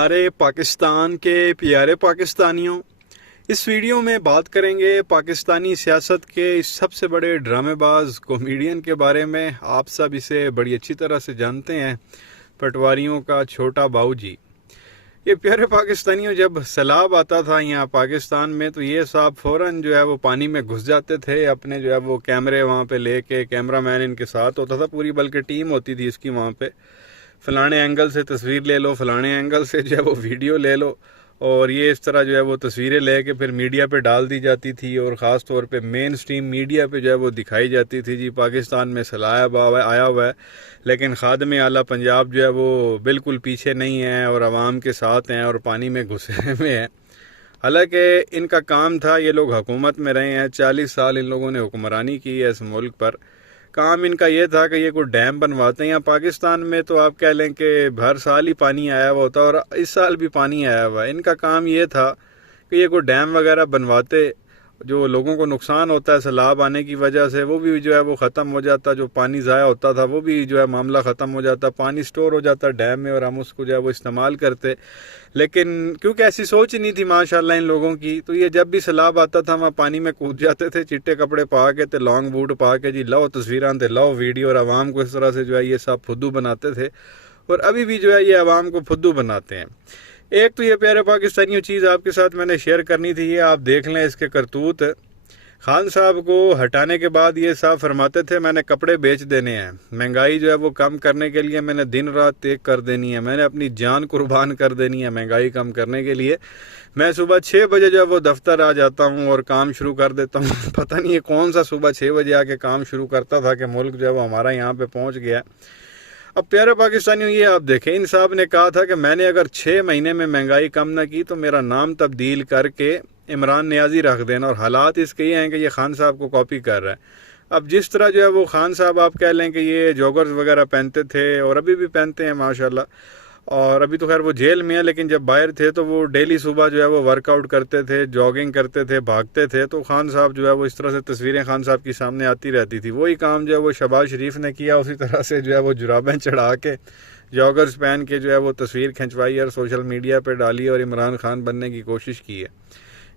प्यारे पाकिस्तान के प्यारे पाकिस्तानियों, इस वीडियो में बात करेंगे पाकिस्तानी सियासत के इस सबसे बड़े ड्रामेबाज कॉमेडियन के बारे में। आप सब इसे बड़ी अच्छी तरह से जानते हैं, पटवारियों का छोटा बाऊ जी। ये प्यारे पाकिस्तानियों, जब सैलाब आता था यहाँ पाकिस्तान में तो ये साहब फ़ौरन जो है वो पानी में घुस जाते थे। अपने जो है वो कैमरे वहाँ पे लेके, कैमरा मैन इनके साथ होता था, पूरी बल्कि टीम होती थी इसकी वहाँ पे। फ़लाने एंगल से तस्वीर ले लो, फ़लाने एंगल से जो है वो वीडियो ले लो, और ये इस तरह जो है वो तस्वीरें लेके फिर मीडिया पे डाल दी जाती थी। और ख़ास तौर पे मेन स्ट्रीम मीडिया पे जो है वो दिखाई जाती थी। जी, पाकिस्तान में सैलाब आया हुआ है, लेकिन खादम आला पंजाब जो है वो बिल्कुल पीछे नहीं है और आवाम के साथ हैं और पानी में घुसे हुए हैं। हालांकि इनका काम था, ये लोग हुकूमत में रहे हैं, 40 साल इन लोगों ने हुक्मरानी की है इस मुल्क पर। काम इनका ये था कि ये कोई डैम बनवाते हैं। यहाँ पाकिस्तान में तो आप कह लें कि हर साल ही पानी आया हुआ होता है, और इस साल भी पानी आया हुआ है। इनका काम ये था कि ये कोई डैम वगैरह बनवाते, जो लोगों को नुकसान होता है सैलाब आने की वजह से, वो भी जो है वो ख़त्म हो जाता। जो पानी ज़ाया होता था वो भी जो है मामला ख़त्म हो जाता, पानी स्टोर हो जाता डैम में और हम उसको जो है वो इस्तेमाल करते। लेकिन क्योंकि ऐसी सोच नहीं थी माशाल्लाह इन लोगों की, तो ये जब भी सैलाब आता था वहाँ पानी में कूद जाते थे, चिट्टे कपड़े पा के, लॉन्ग बूट पा के, जी लाओ तस्वीरां थे, लाओ वीडियो, और आवाम को इस तरह से जो है ये सब फुद्दू बनाते थे। और अभी भी जो है ये आवाम को फुद्दू बनाते हैं। एक तो ये प्यारे पाकिस्तानियों चीज़ आपके साथ मैंने शेयर करनी थी, ये आप देख लें इसके करतूत। खान साहब को हटाने के बाद ये साहब फरमाते थे मैंने कपड़े बेच देने हैं, महंगाई जो है वो कम करने के लिए मैंने दिन रात एक कर देनी है, मैंने अपनी जान कुर्बान कर देनी है महंगाई कम करने के लिए। मैं सुबह 6 बजे जो है वो दफ्तर आ जाता हूँ और काम शुरू कर देता हूँ। पता नहीं ये कौन सा सुबह 6 बजे आके काम शुरू करता था कि मुल्क जो है वो हमारा यहाँ पे पहुँच गया। अब प्यारे पाकिस्तानियों, ये आप देखें, इन साहब ने कहा था कि मैंने अगर 6 महीने में महंगाई कम ना की तो मेरा नाम तब्दील करके इमरान नियाजी रख देना। और हालात इसके ये हैं कि ये खान साहब को कॉपी कर रहा है। अब जिस तरह जो है वो खान साहब आप कह लें कि ये जॉगर्स वगैरह पहनते थे और अभी भी पहनते हैं माशाल्लाह, और अभी तो खैर वो जेल में है, लेकिन जब बाहर थे तो वो डेली सुबह जो है वो वर्कआउट करते थे, जॉगिंग करते थे, भागते थे। तो खान साहब जो है वो इस तरह से तस्वीरें खान साहब की सामने आती रहती थी। वही काम जो है वो शहबाज शरीफ ने किया, उसी तरह से जो है वो जुराबें चढ़ा के, जॉगर्स पहन के जो है वो तस्वीर खिंचवाई और सोशल मीडिया पर डाली और इमरान खान बनने की कोशिश की है।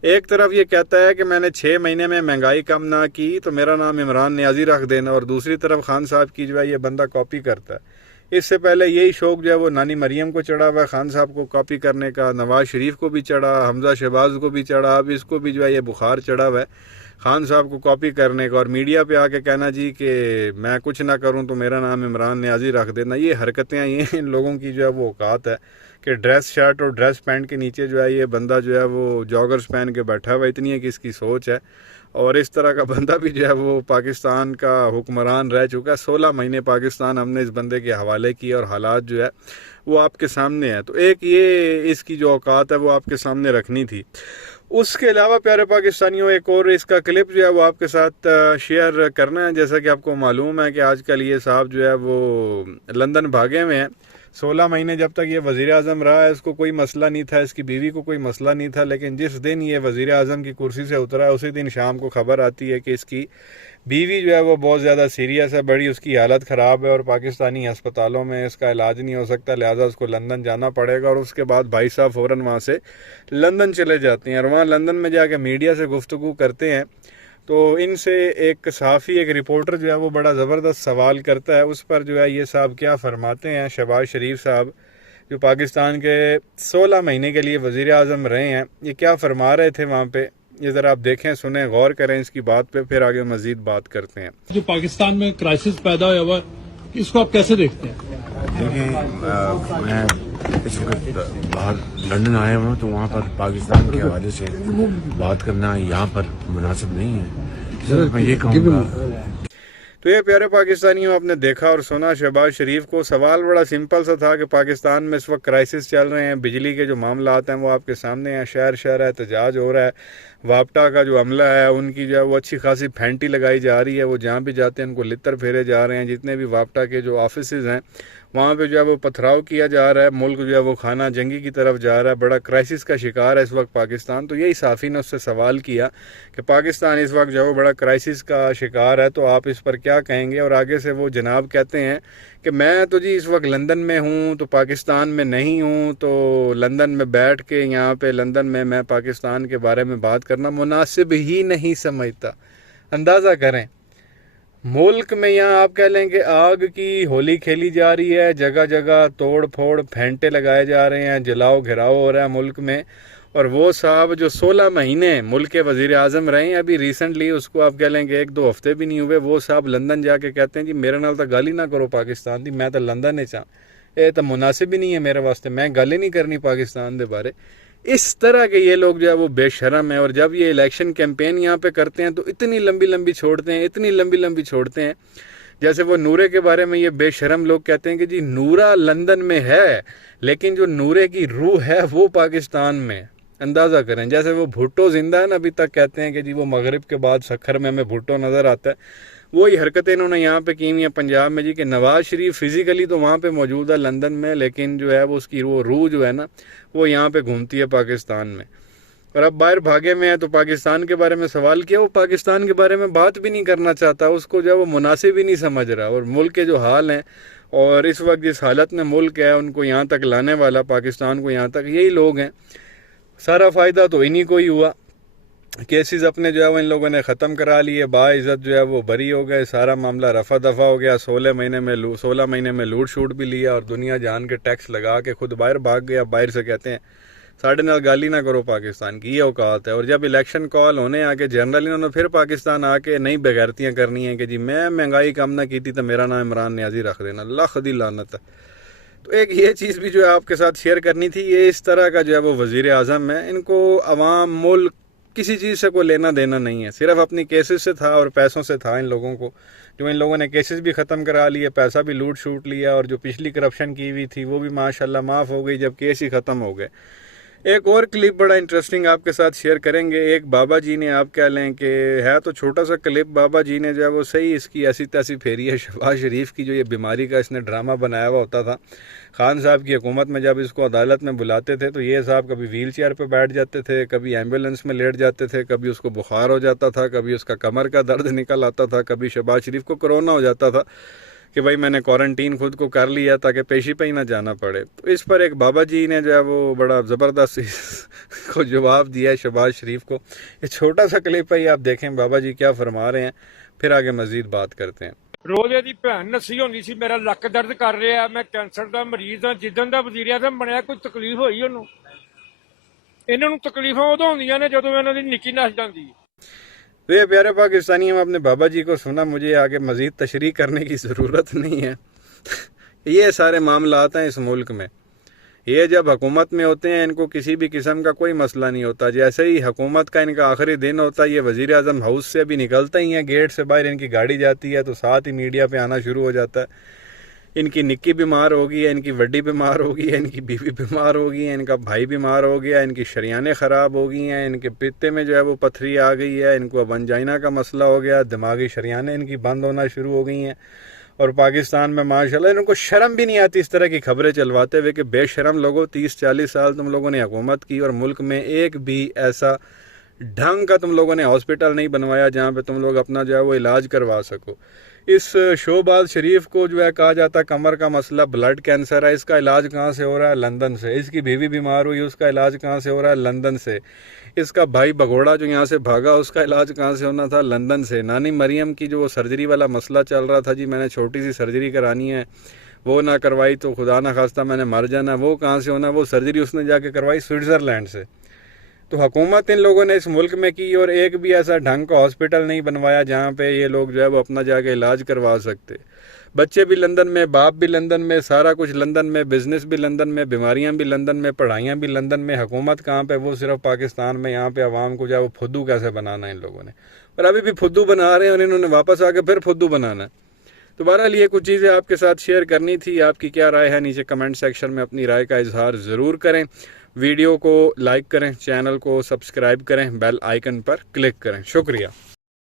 एक तरफ ये कहता है कि मैंने 6 महीने में महंगाई कम ना की तो मेरा नाम इमरान नियाजी रख देना, और दूसरी तरफ खान साहब की जो है ये बंदा कॉपी करता है। इससे पहले यही शौक जो है वो नानी मरियम को चढ़ा हुआ है खान साहब को कॉपी करने का, नवाज शरीफ को भी चढ़ा, हमजा शहबाज को भी चढ़ा, अब इसको भी जो है ये बुखार चढ़ा हुआ है खान साहब को कॉपी करने का, और मीडिया पे आके कहना जी कि मैं कुछ ना करूं तो मेरा नाम इमरान नियाजी रख देना। ये हरकतें ये इन लोगों की जो है वो औकात है कि ड्रेस शर्ट और ड्रेस पैंट के नीचे जो है ये बंदा जो है वो जॉगर्स पहन के बैठा हुआ, इतनी है कि इसकी सोच है। और इस तरह का बंदा भी जो है वो पाकिस्तान का हुक्मरान रह चुका है। 16 महीने पाकिस्तान हमने इस बंदे के हवाले किए और हालात जो है वो आपके सामने है। तो एक ये इसकी जो औकात है वो आपके सामने रखनी थी। उसके अलावा प्यारे पाकिस्तानियों, एक और इसका क्लिप जो है वो आपके साथ शेयर करना है। जैसा कि आपको मालूम है कि आजकल ये साहब जो है वो लंदन भागे हुए हैं। 16 महीने जब तक ये वज़ीर आज़म रहा है इसको कोई मसला नहीं था, इसकी बीवी को कोई मसला नहीं था, लेकिन जिस दिन ये वज़ीर आज़म की कुर्सी से उतरा है उसी दिन शाम को खबर आती है कि इसकी बीवी जो है वो बहुत ज़्यादा सीरियस है, बड़ी उसकी हालत ख़राब है और पाकिस्तानी अस्पतालों में इसका इलाज नहीं हो सकता, लिहाजा उसको लंदन जाना पड़ेगा। और उसके बाद भाई साहब फ़ौरन वहाँ से लंदन चले जाते हैं और वहाँ लंदन में जाके मीडिया से गुफ्तगू करते हैं। तो इनसे एक सहाफ़ी, एक रिपोर्टर जो है वो बड़ा ज़बरदस्त सवाल करता है। उस पर जो है ये साहब क्या फरमाते हैं, शहबाज शरीफ साहब जो पाकिस्तान के 16 महीने के लिए वज़ीर आज़म रहे हैं, ये क्या फरमा रहे थे वहाँ पे, ये ज़रा आप देखें, सुने, गौर करें इसकी बात पे, फिर आगे मज़ीद बात करते हैं। जो पाकिस्तान में क्राइसिस पैदा हुआ है, इसको आप कैसे देखते हैं? देखिए, मैं इस वक्त बाहर लंदन आया हूँ, तो वहाँ पर पाकिस्तान के हवाले से बात करना यहाँ पर मुनासिब नहीं है। सर मैं ये कहूँगा। तो ये प्यारे पाकिस्तानियों, आपने देखा और सुना शहबाज शरीफ को। सवाल बड़ा सिंपल सा था कि पाकिस्तान में इस वक्त क्राइसिस चल रहे हैं, बिजली के जो मामलात हैं वो आपके सामने हैं, शहर शहर एहतजाज हो रहा है, वापटा का जो अमला है उनकी जो है वो अच्छी खासी फैंटी लगाई जा रही है। वो जहाँ भी जाते हैं उनको लित्तर फेरे जा रहे हैं। जितने भी वापटा के जो ऑफिसेज हैं वहाँ पे जो है वो पथराव किया जा रहा है। मुल्क जो है वो खाना जंगी की तरफ जा रहा है। बड़ा क्राइसिस का शिकार है इस वक्त पाकिस्तान। तो यही साफ़ी ने उससे सवाल किया कि पाकिस्तान इस वक्त जो है वो बड़ा क्राइसिस का शिकार है, तो आप इस पर क्या कहेंगे। और आगे से वो जनाब कहते हैं कि मैं तो जी इस वक्त लंदन में हूँ, तो पाकिस्तान में नहीं हूँ, तो लंदन में बैठ के यहाँ पे लंदन में मैं पाकिस्तान के बारे में बात करना मुनासिब ही नहीं समझता। अंदाज़ा करें, मुल्क में यहाँ आप कह लें कि आग की होली खेली जा रही है, जगह जगह तोड़ फोड़ फेंटे लगाए जा रहे हैं, जलाओ घिराव हो रहा है मुल्क में। और वो साहब जो 16 महीने मुल्क के वज़ीर आज़म रहे हैं, अभी रिसेंटली उसको आप कह लें कि 1-2 हफ्ते भी नहीं हुए, वो साहब लंदन जाके कहते हैं जी मेरे नाल तो गाली ना करो पाकिस्तान दी, मैं तो लंदन ही चाह, ये तो मुनासिब ही नहीं है मेरे वास्ते, मैं गल ही नहीं करनी पाकिस्तान के बारे। इस तरह के ये लोग जो है वो बेशरम है। और जब ये इलेक्शन कैंपेन यहाँ पे करते हैं तो इतनी लंबी लंबी छोड़ते हैं, इतनी लंबी लंबी छोड़ते हैं। जैसे वो नूरे के बारे में ये बेशरम लोग कहते हैं कि जी नूरा लंदन में है, लेकिन जो नूरे की रूह है वो पाकिस्तान में। अंदाज़ा करें, जैसे वो भुट्टो जिंदा है ना, अभी तक कहते हैं कि जी वो मगरिब के बाद सखर में हमें भुट्टो नज़र आता है। वही हरकतें इन्होंने यहाँ पे की हुई हैं पंजाब में जी, कि नवाज शरीफ फिज़िकली तो वहाँ पे मौजूद है लंदन में, लेकिन जो है वो उसकी वो रूह जो है ना वो यहाँ पे घूमती है पाकिस्तान में। और अब बाहर भागे में है तो पाकिस्तान के बारे में सवाल किया, वो पाकिस्तान के बारे में बात भी नहीं करना चाहता, उसको जो है वो मुनासिब ही नहीं समझ रहा। और मुल्क के जो हाल हैं और इस वक्त जिस हालत में मुल्क है, उनको यहाँ तक लाने वाला, पाकिस्तान को यहाँ तक, यही लोग हैं। सारा फ़ायदा तो इन्हीं को ही हुआ। केसेस अपने जो है वो इन लोगों ने ख़त्म करा लिए, बाइज़्ज़त जो है वो बरी हो गए, सारा मामला रफा दफ़ा हो गया। 16 महीने में लूट शूट भी लिया और दुनिया जान के टैक्स लगा के खुद बाहर भाग गया। बाहर से कहते हैं साढ़े नाल गाली ना करो पाकिस्तान की, ये औकात है। और जब इलेक्शन कॉल होने आके जनरल इन्होंने फिर पाकिस्तान आके नई बेगैरतियाँ करनी है कि जी मैं महंगाई कम ना की थी तो मेरा नाम इमरान न्याजी रख देना, लख दी लानत है। तो एक ये चीज़ भी जो है आपके साथ शेयर करनी थी। ये इस तरह का जो है वो वज़ीर आज़म है, इनको अवाम मुल्क किसी चीज़ से कोई लेना देना नहीं है, सिर्फ अपनी केसेस से था और पैसों से था। इन लोगों को जो इन लोगों ने केसेस भी ख़त्म करा लिए, पैसा भी लूट शूट लिया, और जो पिछली करप्शन की हुई थी वो भी माशाल्लाह माफ़ हो गई जब केस ही ख़त्म हो गए। एक और क्लिप बड़ा इंटरेस्टिंग आपके साथ शेयर करेंगे। एक बाबा जी ने, आप कह लें कि है तो छोटा सा क्लिप, बाबा जी ने जो है वो सही इसकी ऐसी तैसी फेरी है शहबाज शरीफ की, जो ये बीमारी का इसने ड्रामा बनाया हुआ होता था। खान साहब की हुकूमत में जब इसको अदालत में बुलाते थे तो ये साहब कभी व्हील चेयर पर बैठ जाते थे, कभी एम्बुलेंस में लेट जाते थे, कभी उसको बुखार हो जाता था, कभी उसका कमर का दर्द निकल आता था, कभी शहबाज शरीफ को कोरोना हो जाता था कि भाई मैंने क्वारंटीन खुद को कर लिया ताकि पेशी पे ही ना जाना पड़े। तो इस पर एक बाबा जी ने जो है वो बड़ा ज़बरदस्त को जवाब दिया है शहबाज शरीफ को। ये छोटा सा क्लिप है, आप देखें बाबा जी क्या फरमा रहे हैं, फिर आगे मज़ीद बात करते हैं। ਰੋਜ਼ ਇਹਦੀ ਭੈਣ ਨੱਸੀ ਹੁੰਦੀ ਸੀ, ਮੇਰਾ ਲੱਕ ਦਰਦ ਕਰ ਰਿਹਾ, ਮੈਂ ਕੈਂਸਰ ਦਾ ਮਰੀਜ਼ ਹਾਂ। ਜਿੱਦਣ ਦਾ ਵਜ਼ੀਰ ਆਜ਼ਮ ਬਣਿਆ ਕੋਈ ਤਕਲੀਫ ਹੋਈ ਉਹਨੂੰ? ਇਹਨਾਂ ਨੂੰ ਤਕਲੀਫਾਂ ਉਦੋਂ ਹੁੰਦੀਆਂ ਨੇ ਜਦੋਂ ਇਹਨਾਂ ਦੀ ਨਿੱਕੀ ਨੱਸ ਜਾਂਦੀ ਹੈ। तो ये प्यारे पाकिस्तानी, हम अपने बाबा जी को सुना, मुझे आगे मज़ीद तशरीह करने की ज़रूरत नहीं है। ये सारे मामलात हैं इस मुल्क में। ये जब हुकूमत में होते हैं इनको किसी भी किस्म का कोई मसला नहीं होता। जैसे ही हुकूमत का इनका आखिरी दिन होता है, ये वज़ीर आज़म हाउस से अभी निकलते ही हैं, गेट से बाहर इनकी गाड़ी जाती है तो साथ ही मीडिया पे आना शुरू हो जाता है। इनकी निक्की बीमार हो गई है, इनकी वड्डी बीमार हो गई है, इनकी बीवी बीमार हो गई है, इनका भाई बीमार हो गया, इनकी शरियानें ख़राब हो गई हैं, इनके पित्ते में जो है वो पथरी आ गई है, इनको अब अंजाइना का मसला हो गया, दिमागी शरियानें इनकी बंद होना शुरू हो गई हैं। और पाकिस्तान में माशाल्लाह इनको शर्म भी नहीं आती इस तरह की खबरें चलवाते हुए कि बेशरम लोगों, 30-40 साल तुम लोगों ने हुकूमत की और मुल्क में एक भी ऐसा ढंग का तुम लोगों ने हॉस्पिटल नहीं बनवाया जहाँ पे तुम लोग अपना जो है वो इलाज करवा सको। इस शहबाज शरीफ को जो है कहा जाता है कमर का मसला, ब्लड कैंसर है, इसका इलाज कहाँ से हो रहा है? लंदन से। इसकी बीवी बीमार हुई, उसका इलाज कहाँ से हो रहा है? लंदन से। इसका भाई भगोड़ा जो यहाँ से भागा, उसका इलाज कहाँ से होना था? लंदन से। नानी मरियम की जो वो सर्जरी वाला मसला चल रहा था, जी मैंने छोटी सी सर्जरी करानी है, वो ना करवाई तो खुदा ना खास्ता मैंने मर जाना, वो कहाँ से होना? वो सर्जरी उसने जाके करवाई स्विट्ज़रलैंड से। तो हुकूमत इन लोगों ने इस मुल्क में की और एक भी ऐसा ढंग का हॉस्पिटल नहीं बनवाया जहाँ पे ये लोग जो है वो अपना जाके इलाज करवा सकते। बच्चे भी लंदन में, बाप भी लंदन में, सारा कुछ लंदन में, बिज़नेस भी लंदन में, बीमारियाँ भी लंदन में, पढ़ाइयाँ भी लंदन में। हुकूमत कहाँ पे? वो सिर्फ पाकिस्तान में। यहाँ पे आवाम को जो है वो फुद्दू कैसे बनाना है इन लोगों ने, और अभी भी फुद्दू बना रहे हैं और इन्होंने वापस आके फिर फुद्दू बनाना है। तो बहरहाल ये कुछ चीज़ें आपके साथ शेयर करनी थी। आपकी क्या राय है नीचे कमेंट सेक्शन में अपनी राय का इजहार ज़रूर करें। वीडियो को लाइक करें, चैनल को सब्सक्राइब करें, बेल आइकन पर क्लिक करें। शुक्रिया।